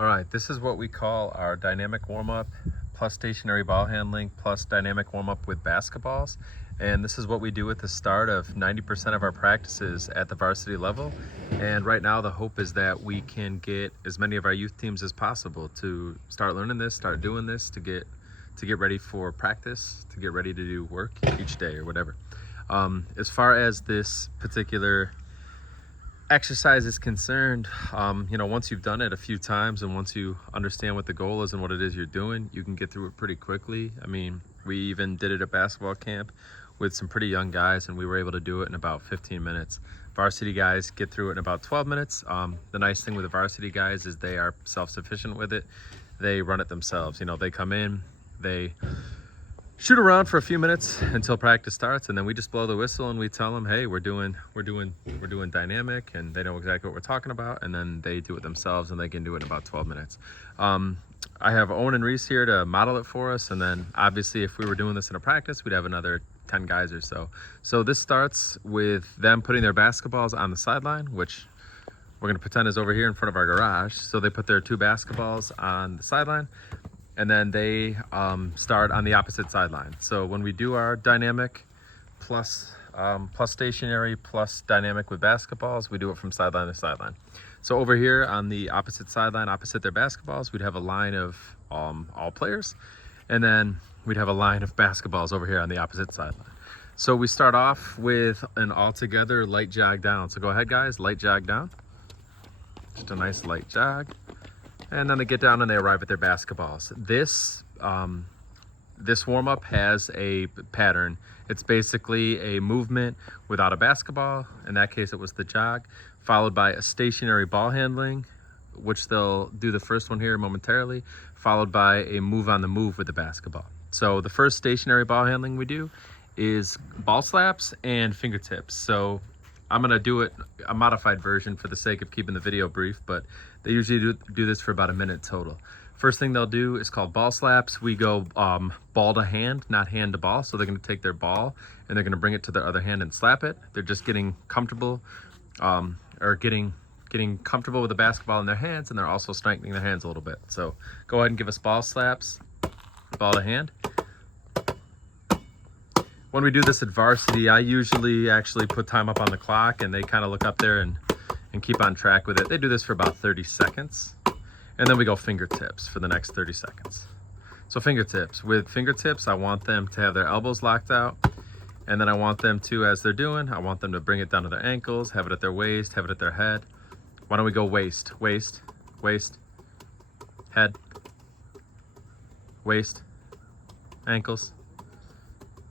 All right, this is what we call our dynamic warm-up plus stationary ball handling plus dynamic warm-up with basketballs. And this is what we do at the start of 90% of our practices at the varsity level. And right now the hope is that we can get as many of our youth teams as possible to start learning this, start doing this, to get ready for practice, to get ready to do work each day or whatever. As far as this particular exercise is concerned, once you've done it a few times and once you understand what the goal is and what it is you're doing, you can get through it pretty quickly. I mean, we even did it at basketball camp with some pretty young guys and we were able to do it in about 15 minutes. Varsity guys get through it in about 12 minutes. The nice thing with the varsity guys is they are self-sufficient with it. They run it themselves. They come in, they shoot around for a few minutes until practice starts, and then we just blow the whistle and we tell them, hey, we're doing dynamic, and they know exactly what we're talking about, and then they do it themselves and they can do it in about 12 minutes. I have Owen and Reese here to model it for us, and then obviously if we were doing this in a practice, we'd have another 10 guys or so. So this starts with them putting their basketballs on the sideline, which we're gonna pretend is over here in front of our garage. So they put their 2 basketballs on the sideline, and then they start on the opposite sideline. So when we do our dynamic plus stationary plus dynamic with basketballs, we do it from sideline to sideline. So over here on the opposite sideline, opposite their basketballs, we'd have a line of all players, and then we'd have a line of basketballs over here on the opposite sideline. So we start off with an all-together light jog down. So go ahead, guys, light jog down. Just a nice light jog. And then they get down and they arrive at their basketballs. This warm-up has a pattern. It's basically a movement without a basketball. In that case, it was the jog, followed by a stationary ball handling, which they'll do the first one here momentarily, followed by a move on the move with the basketball. So the first stationary ball handling we do is ball slaps and fingertips. So I'm gonna do it a modified version for the sake of keeping the video brief, but they usually do this for about a minute total. First thing they'll do is called ball slaps. We go ball to hand, not hand to ball. So they're gonna take their ball and they're gonna bring it to their other hand and slap it. They're just getting comfortable or getting comfortable with the basketball in their hands, and they're also strengthening their hands a little bit. So go ahead and give us ball slaps, ball to hand. When we do this at varsity, I usually actually put time up on the clock and they kind of look up there and keep on track with it. They do this for about 30 seconds. And then we go fingertips for the next 30 seconds. So fingertips. With fingertips, I want them to have their elbows locked out. And then I want them to, as they're doing, I want them to bring it down to their ankles, have it at their waist, have it at their head. Why don't we go waist, waist, waist, head, waist, ankles,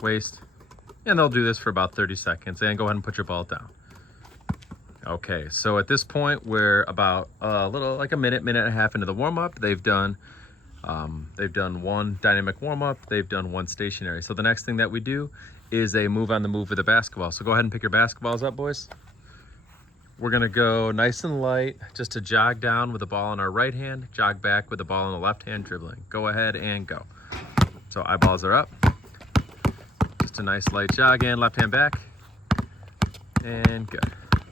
waist. And they'll do this for about 30 seconds. And go ahead and put your ball down. Okay, so at this point, we're about a little, like a minute and a half into the warm-up. They've done one dynamic warm-up. They've done one stationary. So the next thing that we do is a move on the move with the basketball. So go ahead and pick your basketballs up, boys. We're gonna go nice and light, just to jog down with the ball in our right hand, jog back with the ball in the left hand, dribbling. Go ahead and go. So eyeballs are up. Just a nice light jog in, left hand back, and good.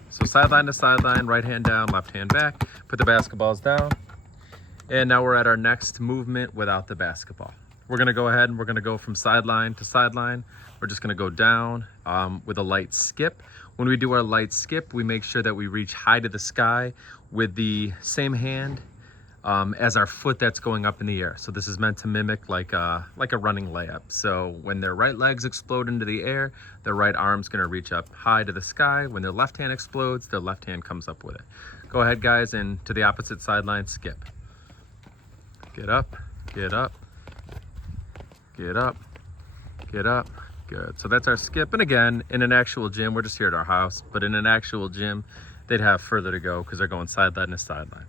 So sideline to sideline, right hand down, left hand back, put the basketballs down. And now we're at our next movement without the basketball. We're gonna go ahead and we're gonna go from sideline to sideline. We're just gonna go down with a light skip. When we do our light skip, we make sure that we reach high to the sky with the same hand as our foot that's going up in the air. So this is meant to mimic like a running layup. So when their right legs explode into the air, their right arm's gonna reach up high to the sky. When their left hand explodes, their left hand comes up with it. Go ahead, guys, and to the opposite sideline, skip. Get up, get up, get up, get up. Good. So that's our skip. And again, in an actual gym, we're just here at our house, but in an actual gym, they'd have further to go because they're going sideline to sideline.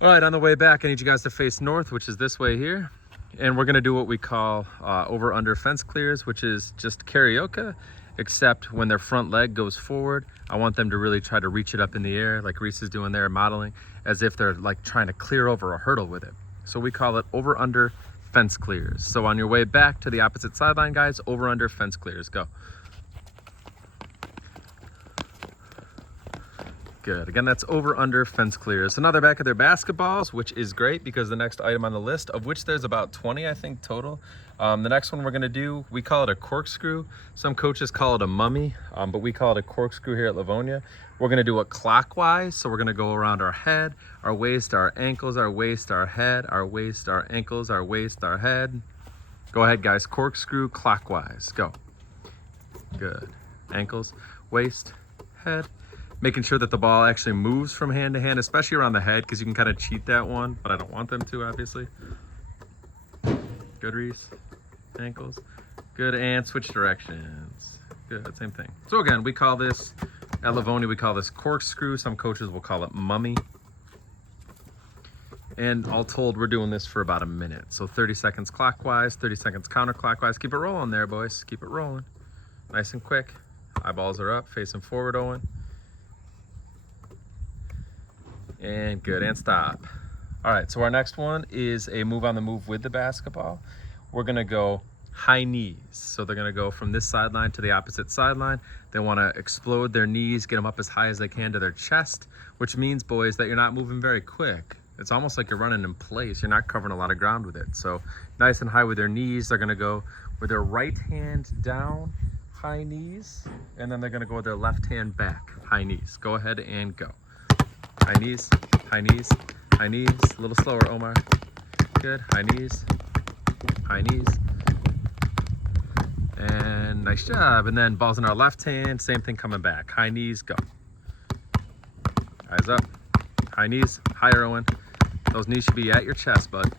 All right, on the way back, I need you guys to face north, which is this way here. And we're gonna do what we call over-under fence clears, which is just karaoke, except when their front leg goes forward, I want them to really try to reach it up in the air, like Reese is doing there, modeling, as if they're like trying to clear over a hurdle with it. So we call it over-under fence clears. So on your way back to the opposite sideline, guys, over-under fence clears, go. Good. Again, that's over under fence clears. So now they're back at their basketballs, which is great because the next item on the list, of which there's about 20, I think, total. The next one we're going to do, we call it a corkscrew. Some coaches call it a mummy, but we call it a corkscrew here at Livonia. We're going to do it clockwise. So we're going to go around our head, our waist, our ankles, our waist, our head, our waist, our ankles, our waist, our head. Go ahead, guys. Corkscrew clockwise. Go. Good. Ankles, waist, head. Making sure that the ball actually moves from hand to hand, especially around the head, because you can kind of cheat that one, but I don't want them to, obviously. Good, Reese. Ankles. Good, and switch directions. Good, same thing. So again, we call this, at Livonia, we call this corkscrew. Some coaches will call it mummy. And all told, we're doing this for about a minute. So 30 seconds clockwise, 30 seconds counterclockwise. Keep it rolling there, boys. Keep it rolling. Nice and quick. Eyeballs are up, facing forward, Owen. And good, and stop. All right, so our next one is a move on the move with the basketball. We're gonna go high knees. So they're gonna go from this sideline to the opposite sideline. They wanna explode their knees, get them up as high as they can to their chest, which means, boys, that you're not moving very quick. It's almost like you're running in place. You're not covering a lot of ground with it. So nice and high with their knees. They're gonna go with their right hand down, high knees, and then they're gonna go with their left hand back, high knees. Go ahead and go. High knees, high knees, high knees. A little slower, Omar. Good. High knees, high knees. And nice job. And then balls in our left hand, same thing coming back. High knees, go. Eyes up. High knees, higher, Owen. Those knees should be at your chest, bud.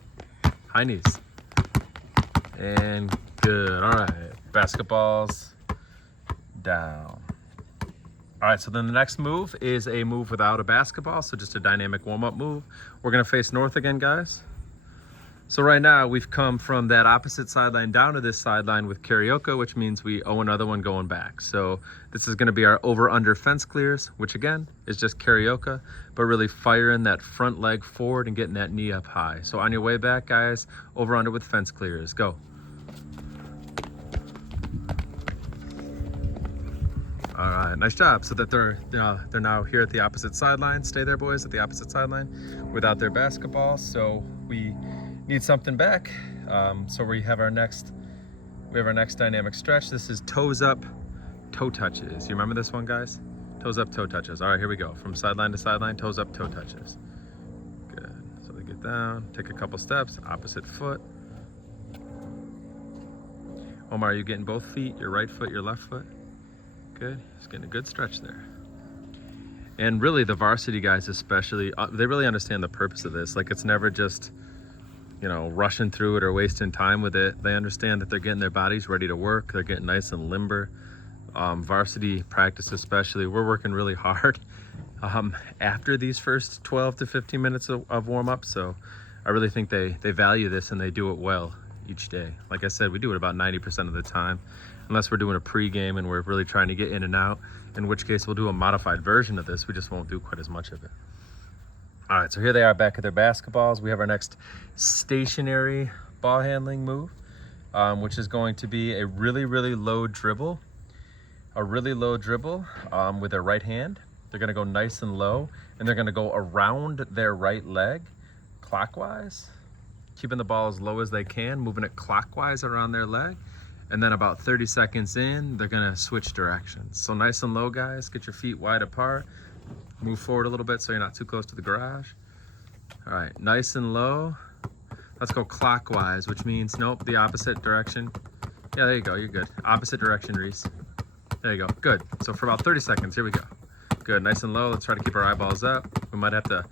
High knees. And good. All right. Basketballs down. All right, so then the next move is a move without a basketball, so just a dynamic warm-up move. We're gonna face north again, guys. So right now, we've come from that opposite sideline down to this sideline with karaoke, which means we owe another one going back. So this is gonna be our over-under fence clears, which again, is just karaoke, but really firing that front leg forward and getting that knee up high. So on your way back, guys, over-under with fence clears, go. All right, nice job. So that they're now here at the opposite sideline. Stay there, boys, at the opposite sideline without their basketball. So we need something back. So we have our next dynamic stretch. This is toes up, toe touches. You remember this one, guys? Toes up, toe touches. All right, here we go. From sideline to sideline, toes up, toe touches. Good. So they get down, take a couple steps, opposite foot. Omar, are you getting both feet? Your right foot, your left foot? Good. Just getting a good stretch there. And really, the varsity guys especially, they really understand the purpose of this. Like, it's never just, you know, rushing through it or wasting time with it. They understand that they're getting their bodies ready to work. They're getting nice and limber. Varsity practice especially, we're working really hard after these first 12 to 15 minutes of warm-up. So I really think they value this and they do it well each day. Like I said, we do it about 90% of the time, unless we're doing a pre-game and we're really trying to get in and out, in which case we'll do a modified version of this. We just won't do quite as much of it. All right, so here they are back at their basketballs. We have our next stationary ball handling move, which is going to be a really, really low dribble. A really low dribble with their right hand. They're gonna go nice and low, and they're gonna go around their right leg, clockwise, keeping the ball as low as they can, moving it clockwise around their leg. And then about 30 seconds in, they're gonna switch directions. So nice and low, guys. Get your feet wide apart. Move forward a little bit so you're not too close to the garage. All right, nice and low. Let's go clockwise, which means, nope, the opposite direction. Yeah, there you go, you're good. Opposite direction, Reese. There you go, good. So for about 30 seconds, here we go. Good, nice and low. Let's try to keep our eyeballs up. We might have to,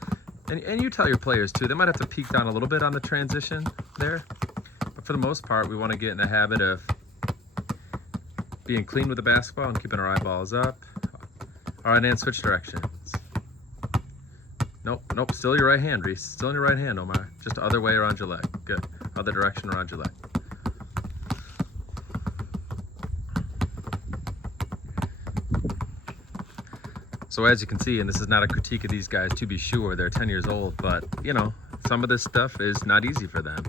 and you tell your players too, they might have to peek down a little bit on the transition there. But for the most part, we wanna get in the habit of being clean with the basketball and keeping our eyeballs up. All right, and switch directions. Nope, still your right hand, Reese. Still in your right hand, Omar. Just the other way around your leg. Good, other direction around your leg. So as you can see, and this is not a critique of these guys to be sure, they're 10 years old, but you know, some of this stuff is not easy for them.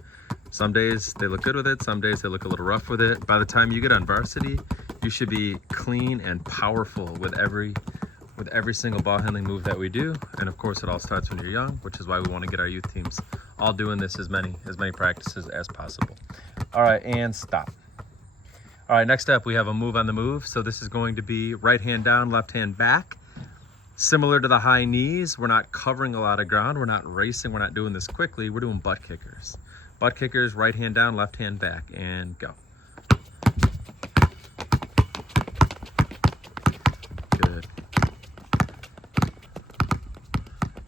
Some days they look good with it, some days they look a little rough with it. By the time you get on varsity, you should be clean and powerful with every with every single ball handling move that we do. And of course, it all starts when you're young, which is why we want to get our youth teams all doing this as many practices as possible. All right, and stop. All right, next up, we have a move on the move. So this is going to be right hand down, left hand back. Similar to the high knees, we're not covering a lot of ground. We're not racing. We're not doing this quickly. We're doing butt kickers. Butt kickers, right hand down, left hand back, and go. Good.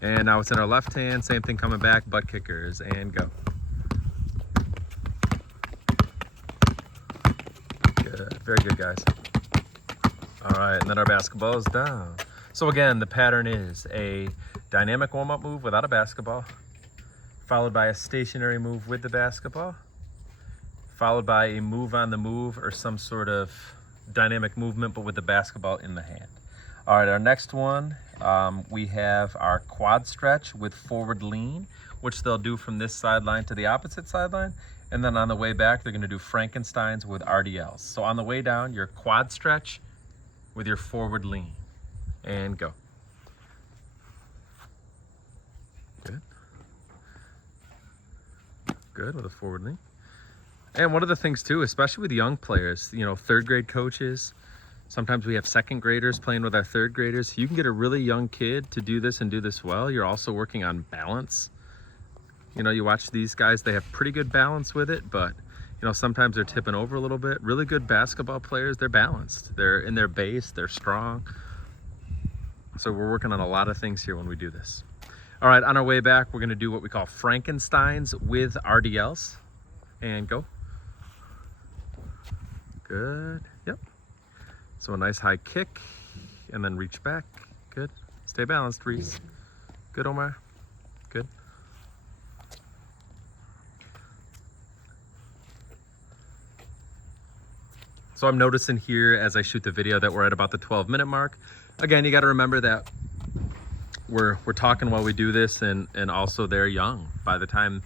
And now it's in our left hand, same thing coming back, butt kickers, and go. Good, very good, guys. All right, and then our basketball is down. So again, the pattern is a dynamic warm-up move without a basketball, followed by a stationary move with the basketball, followed by a move on the move or some sort of dynamic movement, but with the basketball in the hand. All right, our next one, we have our quad stretch with forward lean, which they'll do from this sideline to the opposite sideline. And then on the way back, they're gonna do Frankensteins with RDLs. So on the way down, your quad stretch with your forward lean. And go. Good. Good with a forward lean. And one of the things too, especially with young players, you know, third grade coaches, sometimes we have second graders playing with our third graders. You can get a really young kid to do this and do this well. You're also working on balance. You know, you watch these guys, they have pretty good balance with it, but you know, sometimes they're tipping over a little bit. Really good basketball players, they're balanced. They're in their base, they're strong. So we're working on a lot of things here when we do this. All right, on our way back, we're gonna do what we call Frankensteins with RDLs. And go. Good, yep. So a nice high kick, and then reach back. Good, stay balanced, Reese. Good, Omar, good. So I'm noticing here as I shoot the video that we're at about the 12-minute mark. Again, you got to remember that we're talking while we do this, and also they're young. By the time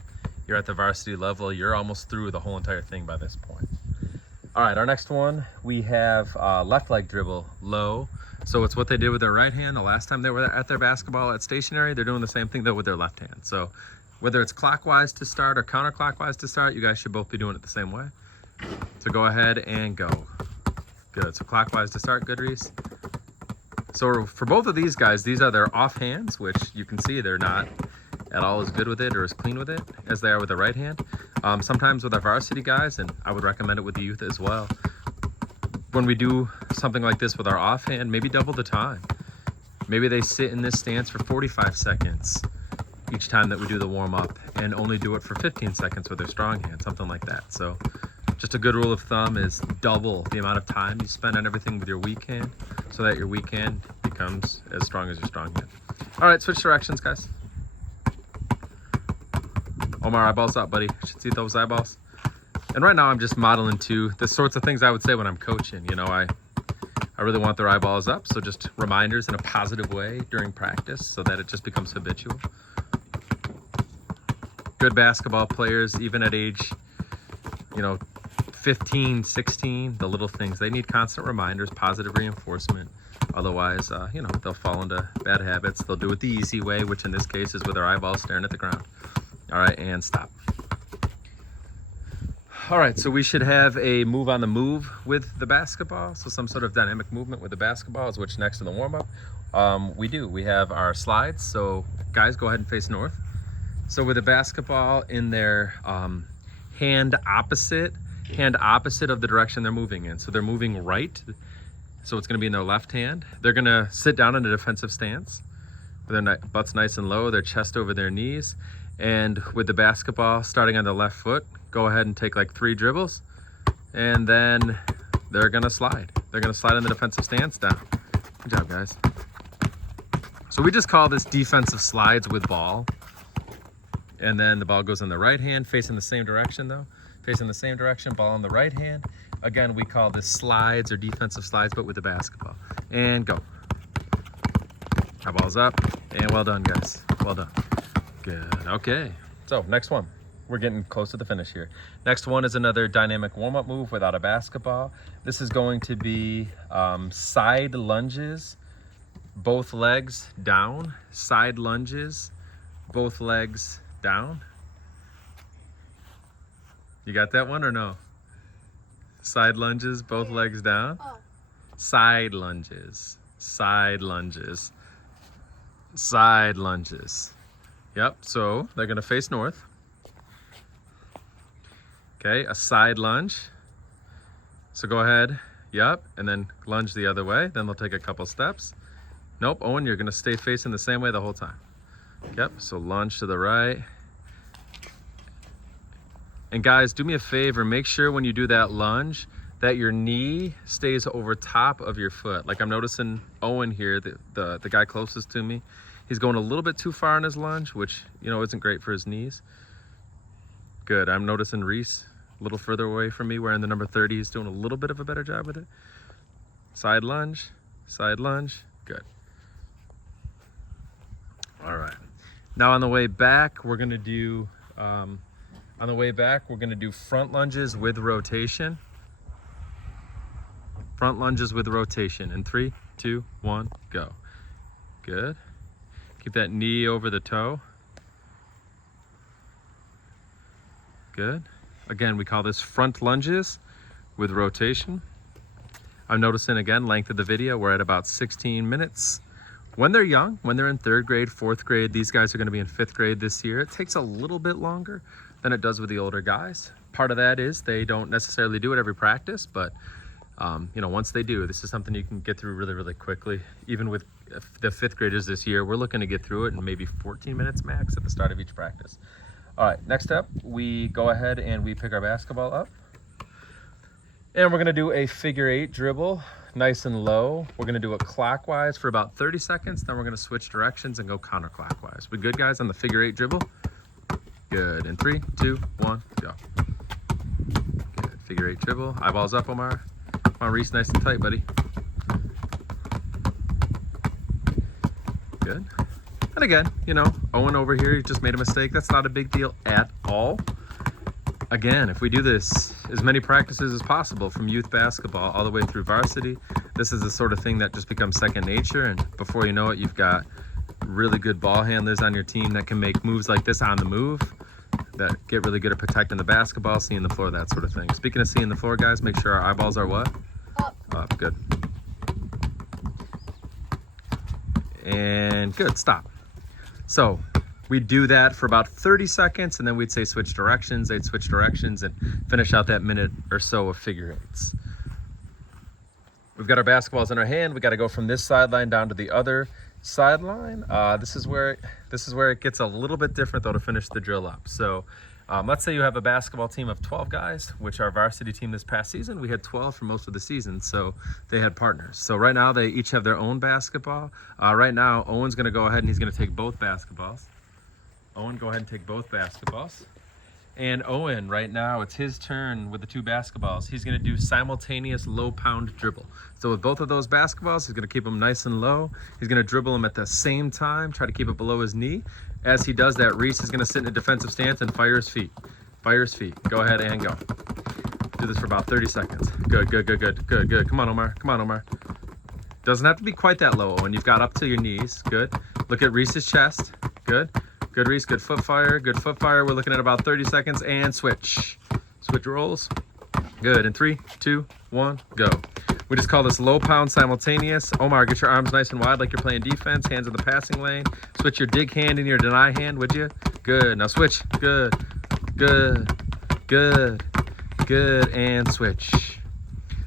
you're at the varsity level, you're almost through the whole entire thing by this point. All right, our next one, we have left leg dribble low. So it's what they did with their right hand the last time they were at their basketball at stationary. They're doing the same thing though with their left hand. So whether it's clockwise to start or counterclockwise to start, you guys should both be doing it the same way. So go ahead and go. Good, so clockwise to start, good, Reese. So for both of these guys, these are their off hands, which you can see they're not at all as good with it or as clean with it as they are with the right hand. Sometimes with our varsity guys, and I would recommend it with the youth as well, when we do something like this with our offhand, maybe double the time. Maybe they sit in this stance for 45 seconds each time that we do the warm-up, and only do it for 15 seconds with their strong hand, something like that. So just a good rule of thumb is double the amount of time you spend on everything with your weak hand, so that your weak hand becomes as strong as your strong hand. All right, switch directions, guys. Omar, eyeballs up, buddy. You should see those eyeballs. And right now I'm just modeling to the sorts of things I would say when I'm coaching. You know, I really want their eyeballs up, so just reminders in a positive way during practice so that it just becomes habitual. Good basketball players, even at age, 15, 16, the little things, they need constant reminders, positive reinforcement. Otherwise, they'll fall into bad habits. They'll do it the easy way, which in this case is with their eyeballs staring at the ground. All right, and stop. All right, so we should have a move on the move with the basketball. So some sort of dynamic movement with the basketball is what's next in the warm-up. We have our slides. So guys, go ahead and face north. So with the basketball in their hand opposite of the direction they're moving in. So they're moving right. So it's gonna be in their left hand. They're gonna sit down in a defensive stance with their butts nice and low, their chest over their knees. And with the basketball starting on the left foot, go ahead and take like 3 dribbles, and then they're gonna slide. They're gonna slide in the defensive stance down. Good job, guys. So we just call this defensive slides with ball. And then the ball goes in the right hand, facing the same direction though. Facing the same direction, ball in the right hand. Again, we call this slides or defensive slides, but with the basketball. And go. Eyeballs up, and well done, guys. Well done. Good, okay. So next one, we're getting close to the finish here. Next one is another dynamic warm-up move without a basketball. This is going to be side lunges both legs down, side lunges, both legs down. You got that one or no? Side lunges, both legs down. Side lunges, side lunges, side lunges. Yep, so they're gonna face north. Okay, a side lunge. So go ahead, yep, and then lunge the other way. Then they'll take a couple steps. Nope, Owen, you're gonna stay facing the same way the whole time. Yep, so lunge to the right. And guys, do me a favor, make sure when you do that lunge that your knee stays over top of your foot. Like I'm noticing Owen here, the guy closest to me, he's going a little bit too far in his lunge, which, you know, isn't great for his knees. Good, I'm noticing Reese a little further away from me, wearing the number 30. He's doing a little bit of a better job with it. Side lunge, good. All right, now on the way back, we're gonna do, front lunges with rotation. Front lunges with rotation in 3, 2, 1, go. Good. Keep that knee over the toe. Good. Again, we call this front lunges with rotation. I'm noticing again, length of the video, we're at about 16 minutes. When they're young, when they're in 3rd grade, 4th grade, these guys are gonna be in 5th grade this year. It takes a little bit longer than it does with the older guys. Part of that is they don't necessarily do it every practice, but you know, once they do, this is something you can get through really, really quickly. Even with the 5th graders this year, we're looking to get through it in maybe 14 minutes max at the start of each practice. All right, next up, we go ahead and we pick our basketball up. And we're gonna do a figure 8 dribble, nice and low. We're gonna do it clockwise for about 30 seconds, then we're gonna switch directions and go counterclockwise. We good, guys, on the figure 8 dribble? Good, in 3, 2, 1, go. Good, figure 8 dribble, eyeballs up, Omar. Come on, Reese, nice and tight, buddy. Good. And again, you know, Owen over here, he just made a mistake. That's not a big deal at all. Again, if we do this as many practices as possible from youth basketball all the way through varsity, this is the sort of thing that just becomes second nature. And before you know it, you've got really good ball handlers on your team that can make moves like this on the move, that get really good at protecting the basketball, seeing the floor, that sort of thing. Speaking of seeing the floor, guys, make sure our eyeballs are what? Up, good. And good, stop. So we do that for about 30 seconds and then we'd say switch directions. They'd switch directions and finish out that minute or so of figure 8s. We've got our basketballs in our hand. We got to go from this sideline down to the other sideline. This is where it gets a little bit different though to finish the drill up. So let's say you have a basketball team of 12 guys, which our varsity team this past season, we had 12 for most of the season, so they had partners. So right now they each have their own basketball. Right now, Owen's gonna go ahead and he's gonna take both basketballs. Owen, go ahead and take both basketballs. And Owen, right now, it's his turn with the 2 basketballs. He's gonna do simultaneous low pound dribble. So with both of those basketballs, he's gonna keep them nice and low. He's gonna dribble them at the same time, try to keep it below his knee. As he does that, Reese is gonna sit in a defensive stance and fire his feet. Fire his feet, go ahead and go. Do this for about 30 seconds. Good, good, good, good, good, good. Come on, Omar, come on, Omar. Doesn't have to be quite that low, Owen. You've got up to your knees, good. Look at Reese's chest, good. Good, Reese, good foot fire, good foot fire. We're looking at about 30 seconds and switch. Switch rolls. Good, in 3, 2, 1, go. We just call this low pound simultaneous. Omar, get your arms nice and wide like you're playing defense, hands in the passing lane. Switch your dig hand and your deny hand, would you? Good, now switch, good, good, good, good, and switch.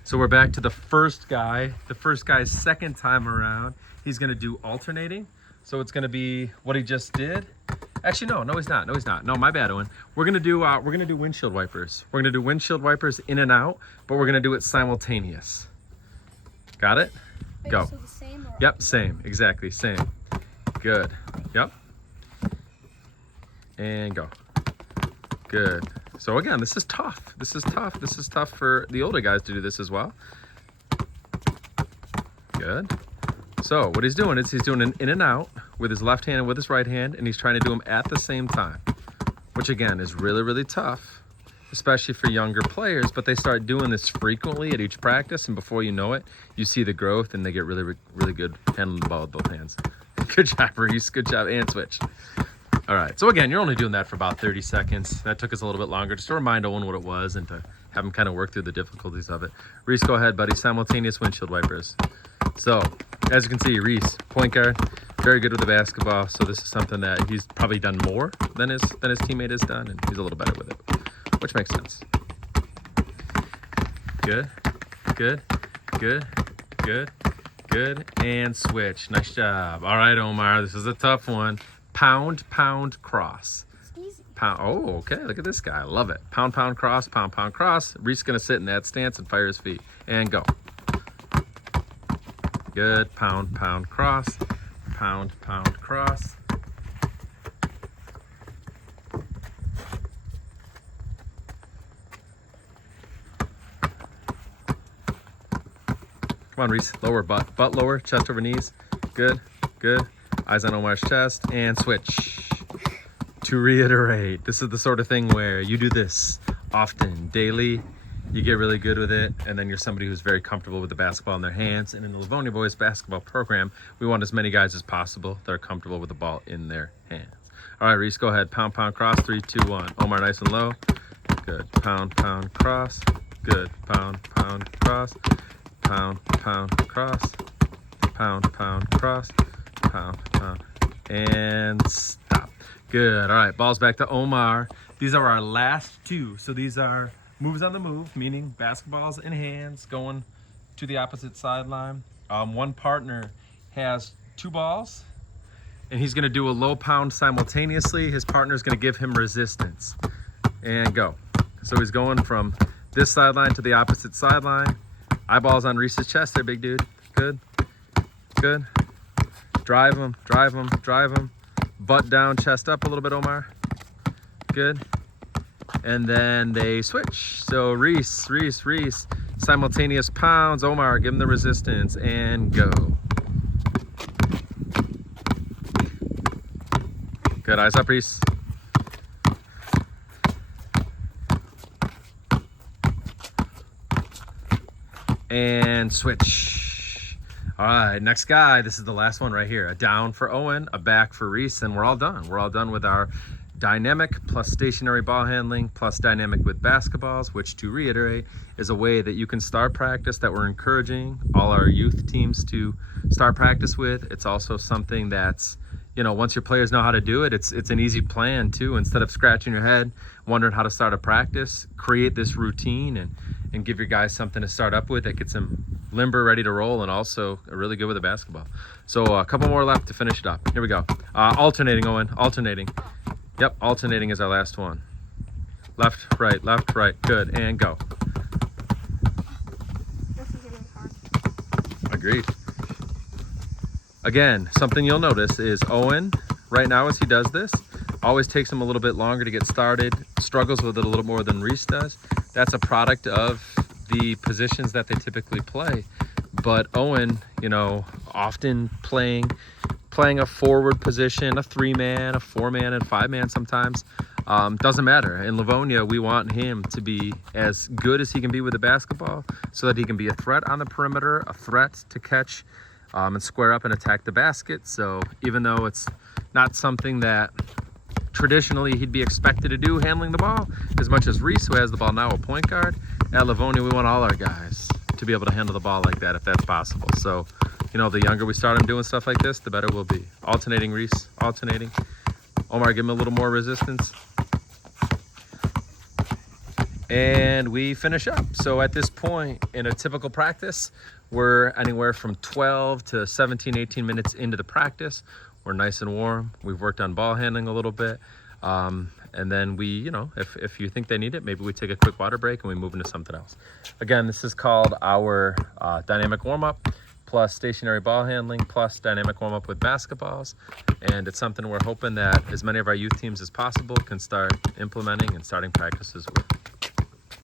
So we're back to the first guy's second time around. He's gonna do alternating. So it's gonna be what he just did. Actually, no, he's not. No, my bad, Owen. We're gonna do windshield wipers. We're gonna do windshield wipers in and out, but we're gonna do it simultaneous. Got it? Wait, go. So the same or yep, same, exactly, same. Good. Yep. And go. Good. So again, this is tough. This is tough for the older guys to do this as well. Good. So what he's doing is he's doing an in and out with his left hand and with his right hand, and he's trying to do them at the same time, which again is really, really tough, especially for younger players, but they start doing this frequently at each practice, and before you know it, you see the growth, and they get really, really good handling the ball with both hands. Good job, Reese. Good job, and switch. All right, so again, you're only doing that for about 30 seconds. That took us a little bit longer just to remind Owen what it was and to have him kind of work through the difficulties of it. Reese, go ahead, buddy. Simultaneous windshield wipers. So, as you can see, Reese, point guard, very good with the basketball. So this is something that he's probably done more than his teammate has done, and he's a little better with it, which makes sense. Good, good, good, good, good, and switch. Nice job. All right, Omar, this is a tough one. Pound, pound, cross. Easy. Pound. Oh, okay. Look at this guy. I love it. Pound, pound, cross. Pound, pound, cross. Reese gonna sit in that stance and fire his feet and go. Good. Pound, pound, cross. Pound, pound, cross. Come on, Reese. Lower butt. Butt lower. Chest over knees. Good. Good. Eyes on Omar's chest and switch. To reiterate, this is the sort of thing where you do this often, daily, you get really good with it, and then you're somebody who's very comfortable with the basketball in their hands. And in the Livonia Boys basketball program, we want as many guys as possible that are comfortable with the ball in their hands. All right, Reese, go ahead. Pound, pound, cross. 3, 2, 1. Omar, nice and low. Good. Pound, pound, cross. Good. Pound, pound, cross. Pound, pound, cross. Pound, pound, cross. Pound, pound, and stop. Good. All right, balls back to Omar. These are our last two. So these are moves on the move, meaning basketballs in hands going to the opposite sideline. One partner has 2 balls, and he's going to do a low pound simultaneously. His partner is going to give him resistance. And go. So he's going from this sideline to the opposite sideline. Eyeballs on Reese's chest there, big dude. Good. Good. Drive him, drive him, drive him. Butt down, chest up a little bit, Omar. Good. And then they switch. So Reese, Reese, Reese. Simultaneous pounds. Omar, give him the resistance and go. Good. Eyes up, Reese. And switch. All right, next guy. This is the last one right here. A down for Owen, a back for Reese, and we're all done. We're all done with our dynamic plus stationary ball handling plus dynamic with basketballs, which, to reiterate, is a way that you can start practice that we're encouraging all our youth teams to start practice with. It's also something that's, you know, once your players know how to do it, it's an easy plan too. Instead of scratching your head, wondering how to start a practice, create this routine and give your guys something to start up with that gets them limber, ready to roll, and also really good with the basketball. So a couple more left to finish it up. Here we go. Alternating, Owen, alternating. Yep, alternating is our last one. Left, right, good, and go. This is really hard. Agreed. Again, something you'll notice is Owen, right now as he does this, always takes him a little bit longer to get started, struggles with it a little more than Reese does. That's a product of the positions that they typically play. But Owen, you know, often playing a forward position, a 3-man, a 4-man, and 5-man sometimes. Doesn't matter. In Livonia, we want him to be as good as he can be with the basketball so that he can be a threat on the perimeter, a threat to catch and square up and attack the basket. So even though it's not something that traditionally he'd be expected to do, handling the ball, as much as Reese, who has the ball now, a point guard, at Livonia, we want all our guys to be able to handle the ball like that if that's possible. So, you know, the younger we start them doing stuff like this, the better we'll be. Alternating, Reese, alternating. Omar, give him a little more resistance. And we finish up. So at this point in a typical practice, we're anywhere from 12 to 17, 18 minutes into the practice. We're nice and warm. We've worked on ball handling a little bit. And then we, you know, if you think they need it, maybe we take a quick water break and we move into something else. Again, this is called our dynamic warm-up plus stationary ball handling plus dynamic warm-up with basketballs. And it's something we're hoping that as many of our youth teams as possible can start implementing and starting practices with.